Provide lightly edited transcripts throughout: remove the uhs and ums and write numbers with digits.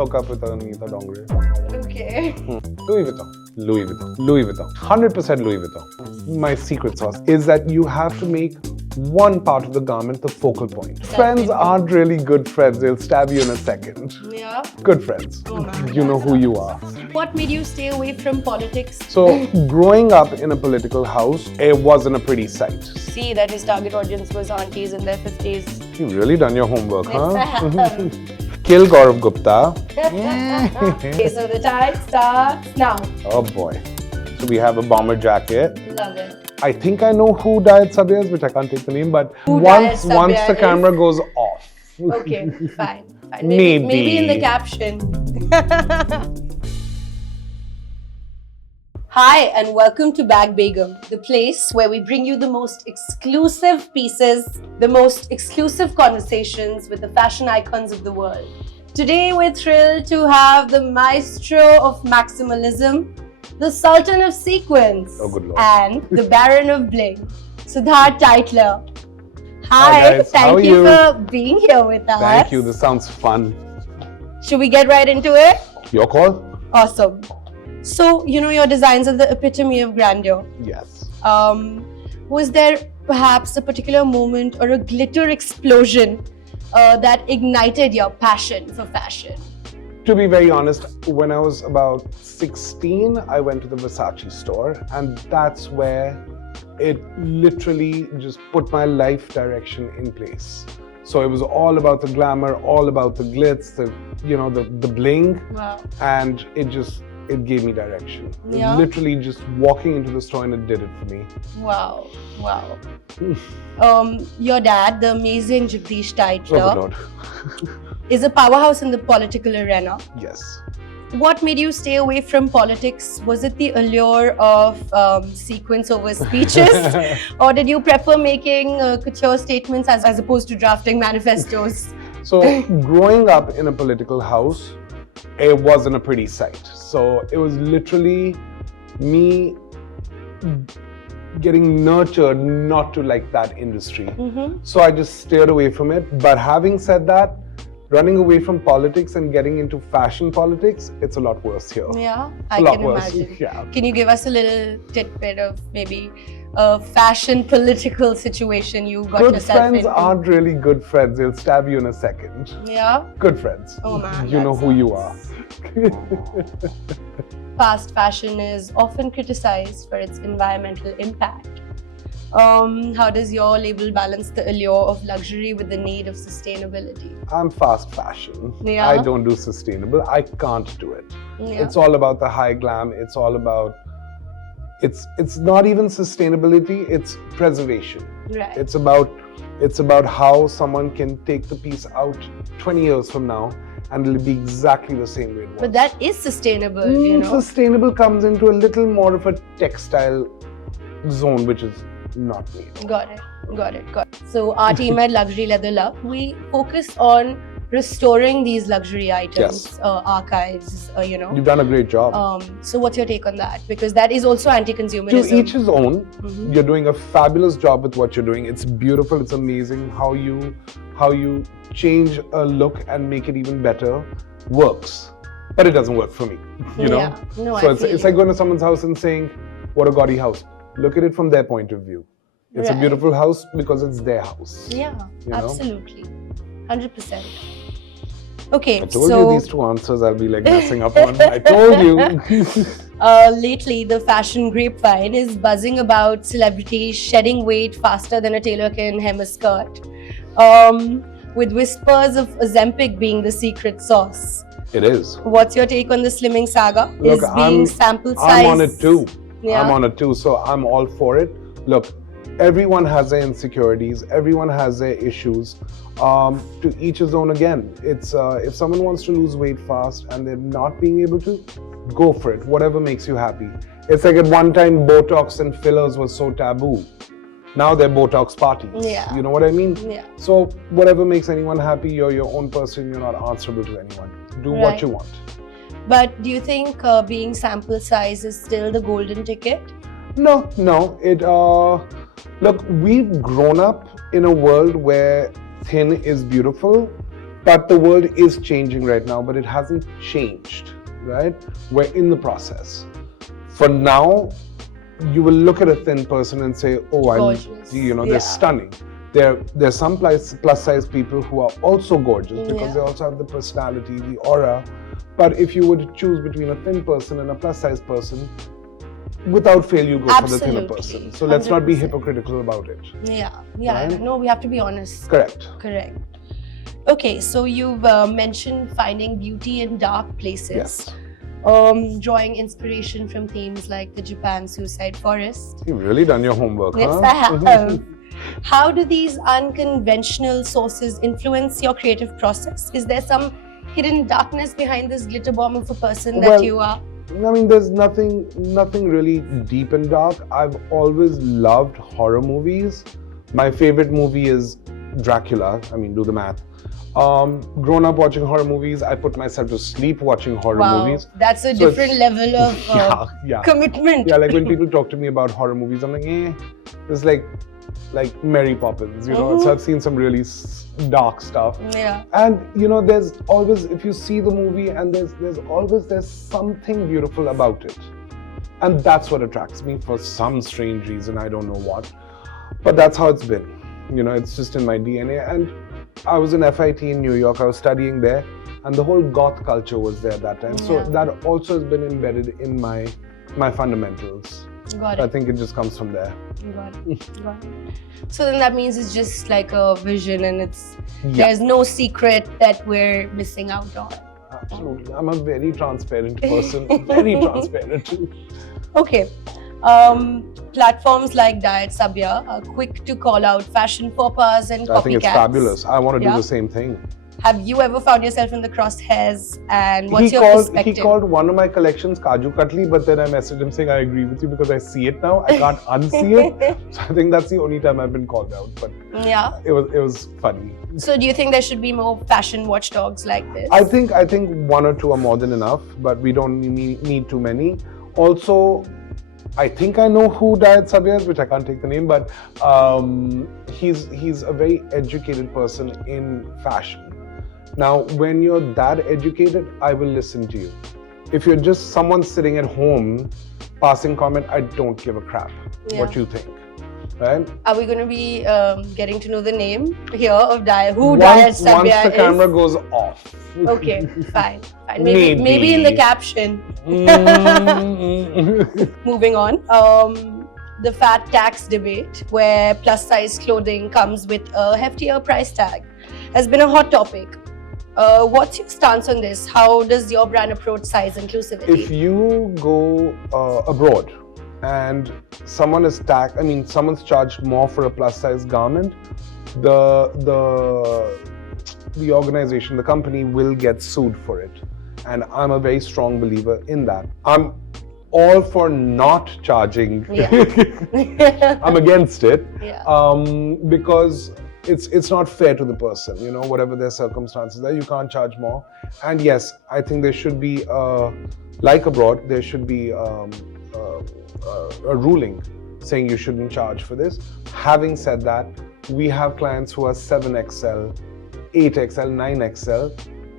hook up with Anita Dongre. Okay. Louis Vuitton. 100% Louis Vuitton. My secret sauce is that you have to make one part of the garment the focal point. Friends aren't really good friends. They'll stab you in a second. Yeah. Good friends. Oh, man. You know who you are. What made you stay away from politics? So, growing up in a political house, it wasn't a pretty sight. See that his target audience was aunties in their 50s. You've really done your homework, huh? Yes, Kill Gaurav Gupta. Okay, so the time starts now. Oh boy. So we have a bomber jacket. Love it. I think I know who Diet Sabya is, which I can't take the name, but Who once Diet Sabya the camera goes off. Okay, fine. Maybe. Maybe in the caption. Hi and welcome to Bag Begum, the place where we bring you the most exclusive pieces, the most exclusive conversations with the fashion icons of the world. Today we're thrilled to have the maestro of maximalism, the sultan of sequins, Oh, good Lord. and the baron of bling, Siddartha Tytler. Hi, guys. How are Thank you you? for being here with us. Thank you. This sounds fun. Should we get right into it? Your call? Awesome. So, your designs are the epitome of grandeur. Yes. Was there perhaps a particular moment or a glitter explosion that ignited your passion for fashion? To be very honest, when I was about 16, I went to the Versace store, and that's where it literally just put my life direction in place. So it was all about the glamour, all about the glitz, the bling, Wow. and it gave me direction. Yeah. Literally just walking into the store and it did it for me. Wow. Your dad, the amazing Jagdish Oh Tytler, Lord. is a powerhouse in the political arena. Yes. What made you stay away from politics? Was it the allure of sequence over speeches? Or did you prefer making couture statements as opposed to drafting manifestos? So growing up in a political house, it wasn't a pretty sight. So it was literally me getting nurtured not to like that industry. Mm-hmm. So I just steered away from it. But having said that, running away from politics and getting into fashion politics, it's a lot worse here. Yeah, It's a I lot can worse. imagine. Yeah. Can you give us a little tidbit of maybe a fashion political situation you got Good yourself friends into? aren't really good friends. They'll stab you in a second. Yeah? Good friends. Oh man, You know that who you sucks. are. Fast fashion is often criticized for its environmental impact. How does your label balance the allure of luxury with the need of sustainability? I'm fast fashion. Yeah. I don't do sustainable. I can't do it. Yeah. It's all about the high glam. It's all about, it's not even sustainability, it's preservation. Right. It's about how someone can take the piece out 20 years from now and it'll be exactly the same way it was. But that is sustainable, Sustainable comes into a little more of a textile zone, which is not me. Got it. So our team at Luxury Leather Love, we focus on restoring these luxury items, Yes. archives, You've done a great job. So what's your take on that? Because that is also anti-consumerism. To each his own. Mhm. You're doing a fabulous job with what you're doing. It's beautiful. It's amazing how you change a look and make it even better. Works, but it doesn't work for me. You know. Yeah. No, So I it's feel like going to someone's house and saying, "What a gaudy house." Look at it from their point of view. It's a Right. beautiful house because it's their house. Yeah, You know? absolutely. 100%. Okay, I told so you these two answers I'll be like messing up on. I told you. lately the fashion grapevine is buzzing about celebrities shedding weight faster than a tailor can hem a skirt. With whispers of OZEMPIC being the secret sauce. It is. What's your take on the slimming saga? Look, Is being sample size? I'm on it too. Yeah. I'm on it too, so I'm all for it. Look, everyone has their insecurities. Everyone has their issues. To each his own again. It's if someone wants to lose weight fast and they're not being able to, go for it. Whatever makes you happy. It's like at one time Botox and fillers was so taboo. Now they're Botox parties. Yeah. You know what I mean? Yeah. So whatever makes anyone happy, you're your own person. You're not answerable to anyone. Do what Right. you want. But do you think being sample size is still the golden ticket? No. Look, we've grown up in a world where thin is beautiful, But the world is changing right now, but it hasn't changed, right? We're in the process. For now, you will look at a thin person and say, oh, Gorgeous. they're stunning. There's some plus size people who are also gorgeous because they also have the personality, the aura. But if you were to choose between a thin person and a plus size person, without fail you go for the thinner person. So let's not be 100%. hypocritical about it. Yeah. Right? No, we have to be honest. Correct. Okay, so you've mentioned finding beauty in dark places. Yes. Drawing inspiration from themes like the Japan suicide forest. You've really done your homework, Yes, huh? I have. How do these unconventional sources influence your creative process? Is there some hidden darkness behind this glitter bomb of a person that you are? I mean, there's nothing really deep and dark. I've always loved horror movies. My favorite movie is Dracula. I mean, do the math. Grown up watching horror movies, I put myself to sleep watching horror movies. That's a different level of commitment. Yeah, like when people talk to me about horror movies, I'm like, it's like Mary Poppins, So I've seen some really dark stuff. Yeah. And there's always, if you see the movie, and there's something beautiful about it, and that's what attracts me for some strange reason. I don't know what, but that's how it's been. It's just in my DNA. And I was in FIT in New York. I was studying there, and the whole goth culture was there at that time. So that also has been embedded in my fundamentals. Got it. I think it just comes from there. Got it. So then that means it's just like a vision, and there's no secret that we're missing out on. Absolutely. I'm a very transparent person. Very transparent. Okay. Platforms like Diet Sabya are quick to call out fashion faux pas and copycats. I think it's fabulous. I want to do the same thing. Have you ever found yourself in the crosshairs, and what's your perspective? He called one of my collections Kaju Katli, but then I messaged him saying I agree with you because I see it now. I can't unsee it. So I think that's the only time I've been called out. But it was funny. So do you think there should be more fashion watchdogs like this? I think one or two are more than enough, but we don't need too many. Also, I think I know who Diet Sabya is, which I can't take the name, but he's a very educated person in fashion. Now, when you're that educated, I will listen to you. If you're just someone sitting at home, passing comment, I don't give a crap what you think, right? Are we going to be getting to know the name here of Diet Sabya is? Once the camera goes off. Okay, fine. Maybe in the caption. Moving on. The fat tax debate, where plus size clothing comes with a heftier price tag, has been a hot topic. What's your stance on this? How does your brand approach size inclusivity? If you go abroad and someone's charged more for a plus size garment, the organization, the company will get sued for it. And I'm a very strong believer in that. I'm all for not charging. I'm against it because it's not fair to the person, whatever their circumstances are, you can't charge more. And yes, I think there should be, like abroad, there should be a ruling saying you shouldn't charge for this. Having said that, we have clients who are 7XL, 8XL, 9XL.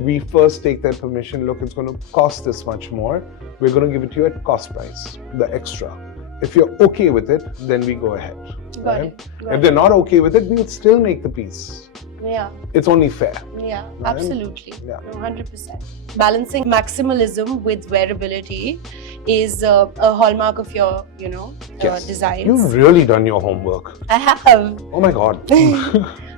We first take their permission. Look, it's going to cost this much more. We're going to give it to you at cost price, the extra. If you're okay with it, then we go ahead. Got it. If they're not okay with it, we would still make the piece. Yeah. It's only fair. Yeah, absolutely. Yeah. 100%. Balancing maximalism with wearability is a hallmark of your, designs. You've really done your homework. I have. Oh my God.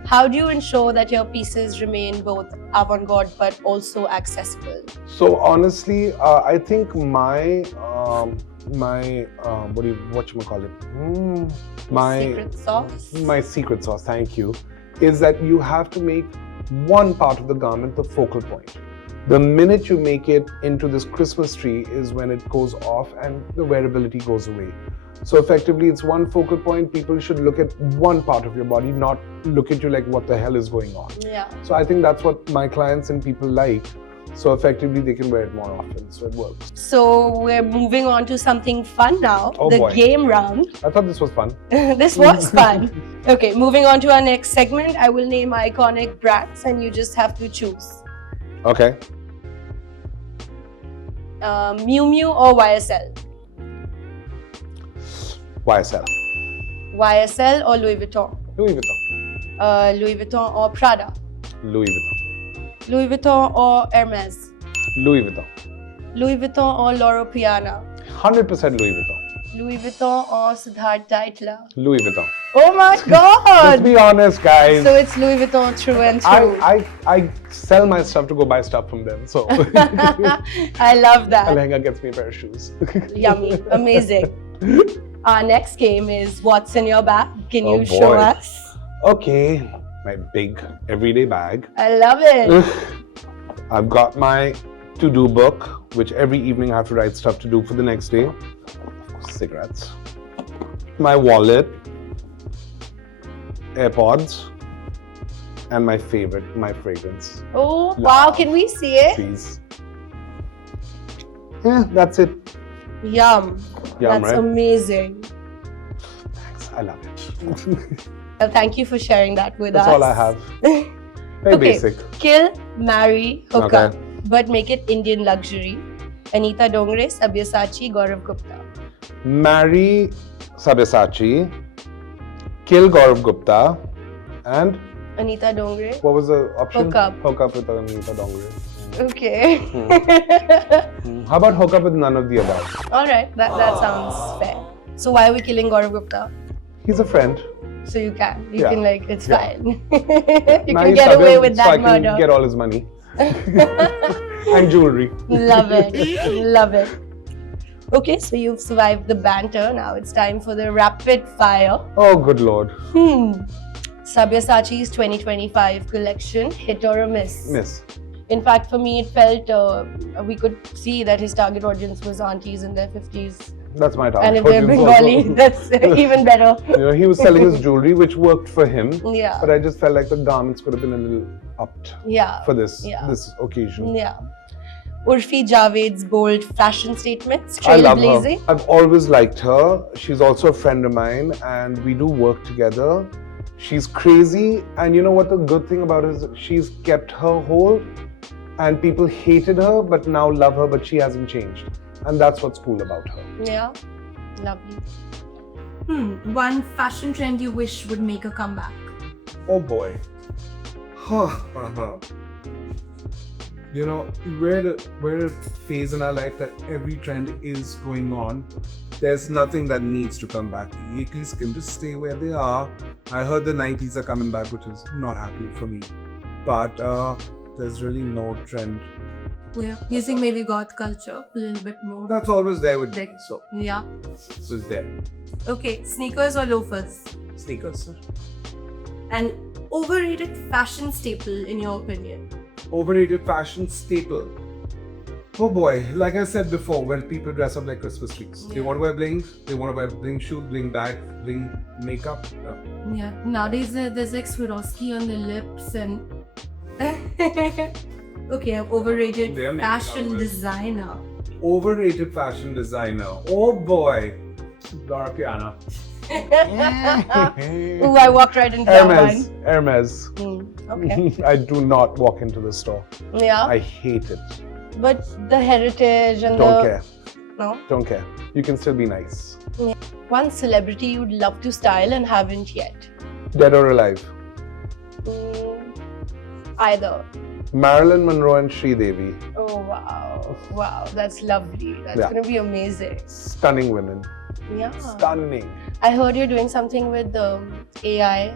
How do you ensure that your pieces remain both avant-garde but also accessible? So honestly, I think my secret sauce? My secret sauce, thank you, is that you have to make one part of the garment the focal point. The minute you make it into this Christmas tree is when it goes off and the wearability goes away. So effectively, it's one focal point. People should look at one part of your body, not look at you like, what the hell is going on? Yeah. So I think that's what my clients and people like. So effectively, they can wear it more often. So it works. So we're moving on to something fun now. Oh, the boy. game round. I thought this was fun. This was fun. Okay, moving on to our next segment. I will name iconic brands and you just have to choose. Okay. Miu Miu or YSL? YSL. YSL or Louis Vuitton? Louis Vuitton. Louis Vuitton or Prada? Louis Vuitton. Louis Vuitton or Hermes? Louis Vuitton. Louis Vuitton or Loro Piana? 100% Louis Vuitton. Louis Vuitton or Siddartha Tytler? Louis Vuitton. Oh my Let's god! be honest, guys. So it's Louis Vuitton through and through. I sell my stuff to go buy stuff from them. So I love a that. lehenga gets me a pair of shoes. Yummy. Amazing. Our next game is What's in Your Bag? Can Oh, you show boy. us? Okay, my big everyday bag. I love it. I've got my to-do book, which every evening I have to write stuff to do for the next day. Of course, cigarettes. My wallet, AirPods, and my favorite, my fragrance. Oh, wow. Can we see it? Please. Yeah, that's it. Yum. Yum, That's right? amazing. Thanks, I love it. Well, thank you for sharing that with That's us. all I have. Very basic. Kill, marry, hook Okay. up, but make it Indian luxury. Anita Dongre, Sabyasachi, Gaurav Gupta. Marry Sabyasachi, kill Gaurav Gupta, and Anita Dongre. what was the option? Hook up. Hook up with Anita Dongre. Okay. How about hook up with none of the above? All right. That sounds fair. So why are we killing Gaurav Gupta? He's a friend. So you can. You Yeah. can like, it's Yeah. fine. you Marry can get Sabya away with so that I can murder. get all his money. And jewelry. Love it. Love it. Okay, so you've survived the banter. Now it's time for the rapid fire. Oh, good lord. Sabyasachi's 2025 collection, hit or a miss? Miss. In fact, for me, it felt we could see that his target audience was aunties in their 50s. That's my target. And if they're audience Bengali, also. that's even better. You know, he was selling his jewelry, which worked for him. Yeah. But I just felt like the garments could have been a little upped Yeah. for this Yeah. occasion. Yeah. Urfi Javed's bold fashion statements, I love trailblazing. her. I've always liked her. She's also a friend of mine, and we do work together. She's crazy, and you know what the good thing about her is? She's kept her hold, and people hated her, but now love her, but she hasn't changed. And that's what's cool about her. Yeah. Lovely. One fashion trend you wish would make a comeback. Oh boy. You know, we're a phase in our life that every trend is going on. There's nothing that needs to come back. Yeeklies can just stay where they are. I heard the 90s are coming back, which is not happy for me. But there's really no trend. Yeah. Using maybe goth culture a little bit more. That's always there with me, so Yeah. it's there. Okay, sneakers or loafers? Sneakers, sir. An overrated fashion staple in your opinion? Overrated fashion staple. Oh boy, like I said before, when people dress up like Christmas trees. They Yeah. want to wear bling, they want to wear bling shoes, bling bag, bling makeup. Yeah. Nowadays there's like Swarovski on the lips and okay, an overrated They are making fashion out with- designer. Overrated fashion designer. Oh boy. Laura Piana. Ooh, I walked right into that Hermes. one. Hermes. Okay. I do not walk into the store. Yeah. I hate it. But the heritage and Don't the... care. No? Don't care. You can still be nice. One celebrity you'd love to style and haven't yet. Dead or alive. Either. Marilyn Monroe and Sridevi. Oh, wow. Wow, that's lovely. That's Yeah. going to be amazing. Stunning women. Yeah. Stunning. I heard you're doing something with the AI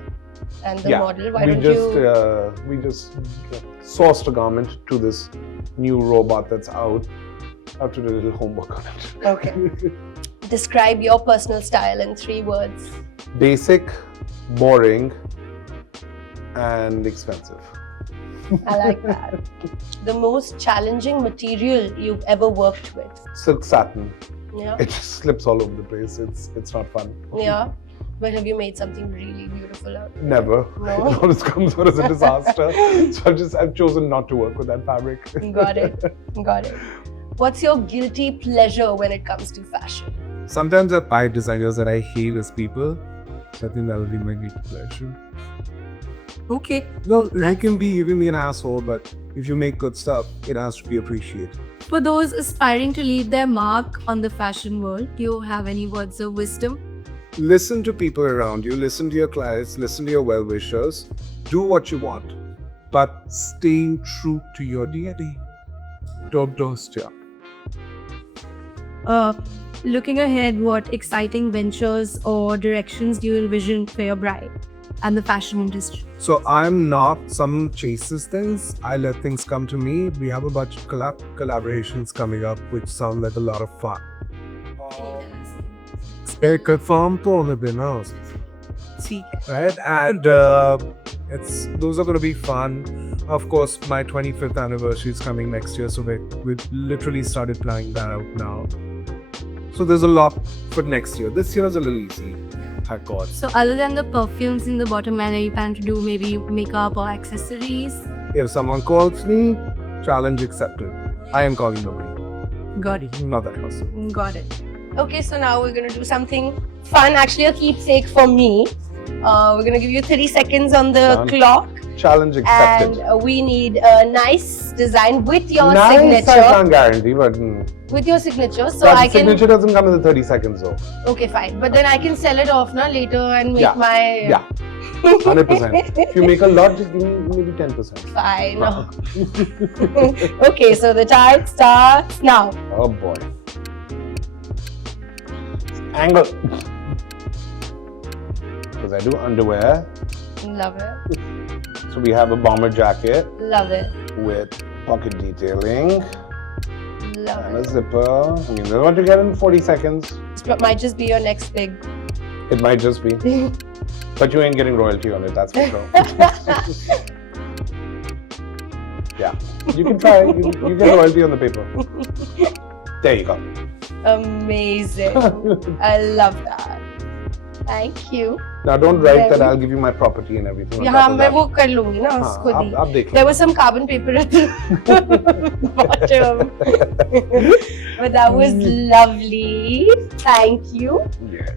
and the model. Why we don't just you... we just sourced a garment to this new robot that's out. I have to do a little homework on it. Okay. Describe your personal style in 3 words. Basic, boring, and expensive. I like that. The most challenging material you've ever worked with. Silk satin. Yeah. It just slips all over the place. It's not fun. Yeah. But have you made something really beautiful out of it? Never. No? It always comes out as a disaster. So I've chosen not to work with that fabric. Got it. Got it. What's your guilty pleasure when it comes to fashion? Sometimes I buy designers that I hate as people. So I think that would be my guilty pleasure. Okay. Well, I can be even an asshole, but if you make good stuff, it has to be appreciated. For those aspiring to leave their mark on the fashion world, do you have any words of wisdom? Listen to people around you, listen to your clients, listen to your well-wishers. Do what you want, but staying true to your DNA. Don't toast ya. Looking ahead, what exciting ventures or directions do you envision for your bride and the fashion industry? So I'm not someone who chases things. I let things come to me. We have a bunch of collaborations coming up, which sound like a lot of fun. Speak from house. See. Right? And those are going to be fun. Of course, my 25th anniversary is coming next year, so we've literally started planning that out now. So there's a lot for next year. This year is a little easy. Thank God. So other than the perfumes in the bottom line, are you plan to do maybe makeup or accessories? If someone calls me, challenge accepted. I am calling nobody. Got it. Not that hustle. Got it. Okay, so now we're gonna do something fun, actually a keepsake for me. We're gonna give you 30 seconds on the Done. clock. Challenge accepted. And we need a nice design with your Nice, I signature. can't guarantee, but With your signature, so that I can. signature doesn't come in the 30 seconds though. Okay, fine. But then I can sell it off now later and make Yeah. my. Yeah, 100%. If you make a lot, just give me maybe 10%. Fine. Okay, so the time starts now. Oh boy. Angle. Because I do underwear. Love it. So we have a bomber jacket Love it. with pocket detailing Love and it. a zipper. I mean, that's what you get in 40 seconds. It might just be your next big. It might just be. But you ain't getting royalty on it, that's for sure. Yeah. You can try. You get royalty on the paper. There you go. Amazing. I love that. Thank you. Now don't write that I'll give you my property and everything. on Yeah, top of मैं that. वो कर लूँगी ना हाँ, खुद ही. आप देख There was some carbon paper at the bottom. But that was lovely. Thank you. Yes.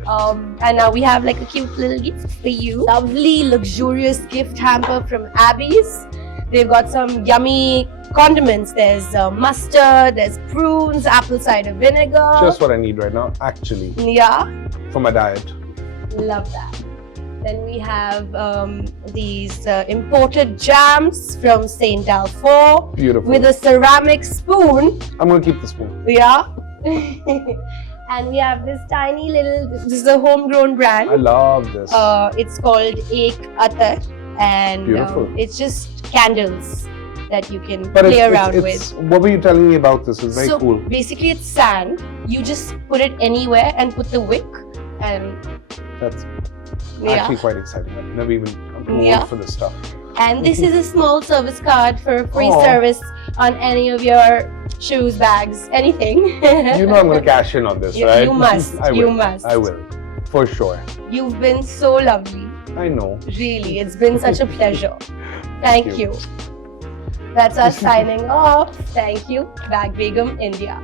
And now we have like a cute little gift for you. Lovely, luxurious gift hamper from Abby's. They've got some yummy condiments. There's mustard, there's prunes, apple cider vinegar. Just what I need right now, actually, Yeah, for my diet. love that. Then we have these imported jams from St. Alpha Beautiful. with a ceramic spoon. I'm gonna keep the spoon. Yeah. And we have this tiny little, this is a homegrown brand. I love this. It's called Ek Atar, and Beautiful. it's just candles that you can But play around with. What were you telling me about this? It's very So cool. basically it's sand. You just put it anywhere and put the wick, and That's yeah. actually quite exciting. I've never even I'm too Yeah. old for this stuff. And this is a small service card for free Aw. service on any of your shoes, bags, anything. You know I'm gonna cash in on this, You- right? you must. I will. You must. I will. For sure. You've been so lovely. I know. Really, it's been such a pleasure. Thank you. you. That's us signing off. Thank you. Bag Begum, India.